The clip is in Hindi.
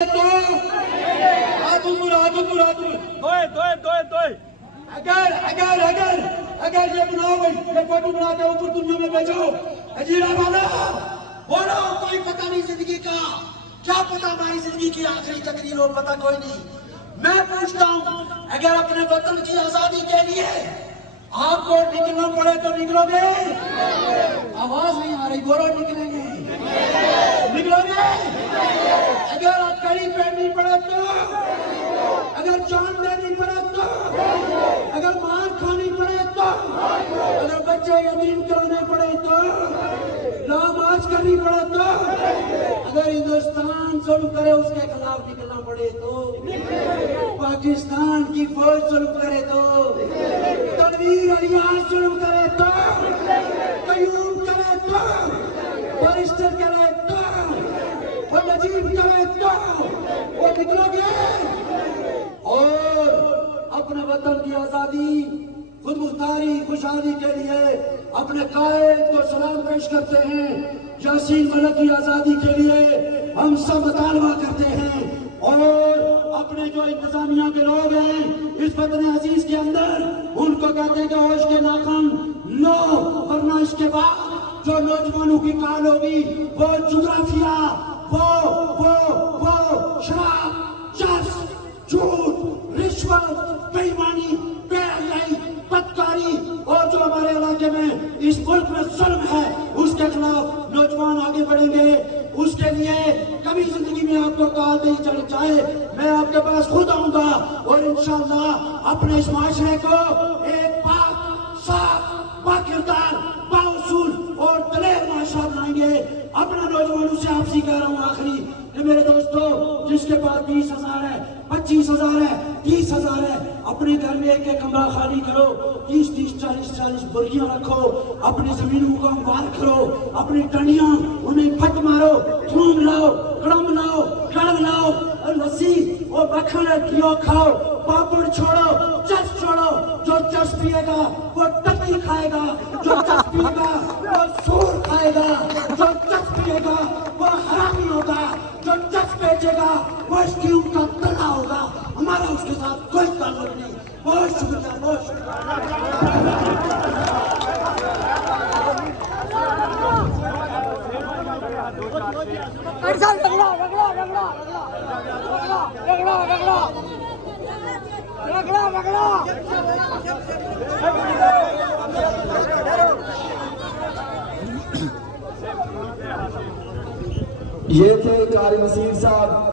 अगर ये बनाओ भाई, ये फोटो बना के ऊपर दुनिया में भेजो। अजीरा वाला बोलो, कोई पता नहीं जिंदगी का, क्या पता हमारी जिंदगी की आखिरी तकदीर हो, पता कोई नहीं। मैं पूछता हूँ, अगर अपने वतन की आजादी के लिए आपको निकलना पड़े तो निकलोगे? आवाज नहीं आ रही, बोलो निकलेंगे, निकलोगे? अगर कड़ी पहननी पड़े तो, अगर जान देनी पड़े तो, अगर मार खानी पड़े तो, अगर बच्चे यतीम कराने पड़े तो, लामाज करनी पड़े तो, अगर हिंदुस्तान जुल्म करे उसके खिलाफ निकलना पड़े तो, पाकिस्तान की फौज जुल्म करे तो, तनवीर अलियास जुल्म करे तो, कयूम करे तो, बैरिस्टर करे तो, वो नजीब करे तो, वो निकलोगे? और अपने वतन की आजादी, खुद मुख्तारी, खुशहाली के लिए अपने कायद को सलाम पेश करते हैं। यासीन मलिक की आजादी के लिए हम सब मुतालबा करते हैं। और अपने जो इंतजामिया के लोग हैं इस वतन अजीज के अंदर, उनको कहते हैं कि होश के नाखून लो, वरना इसके बाद जो नौजवानों की काल होगी वो जुग्राफिया, वो शराब, चर्च, झूठ, रिश्वत, बेईमानी, बेहयाई, बदकारी और जो हमारे इलाके में इस मुल्क में जुल्म है उसके खिलाफ नौजवान आगे बढ़ेंगे। उसके लिए कभी जिंदगी में आपको काल नहीं चढ़ जाए, मैं आपके पास खुद आऊंगा और इंशाअल्लाह अपने इस माशरे को एक पाक, साफ, बाकिरदार, बाउसूल और दलेर माशरा बनाएंगे। अपने नौजवानों से आपसे कह रहा हूँ आखिरी कि मेरे दोस्तों, जिसके पास 20,000 है, 25,000 है, 30,000 है, अपने घर में एक एक कमरा खाली करो, 30-30, 40-40 बुर्गियां रखो, अपनी जमीनों को अंबार करो, अपनी टंडियां उन्हें फट मारो, थूम लाओ, कड़म लाओ, कड़म लाओ, और लस्सी और मक्खन घियो खाओ, पापड़ छोड़ो, चस छोड़ो। जो चस पिएगा वो टट्टी खाएगा, जो चस पिएगा वो सूर खाएगा, जो चस पिएगा वो हरामी होगा, जो चस बेचेगा वो स्टीम का तला होगा। हमारा उसके साथ कोई ताल्लुक नहीं। बहुत शुक्रिया, बहुत शुक्रिया। ये थे कारी वसीर साहब।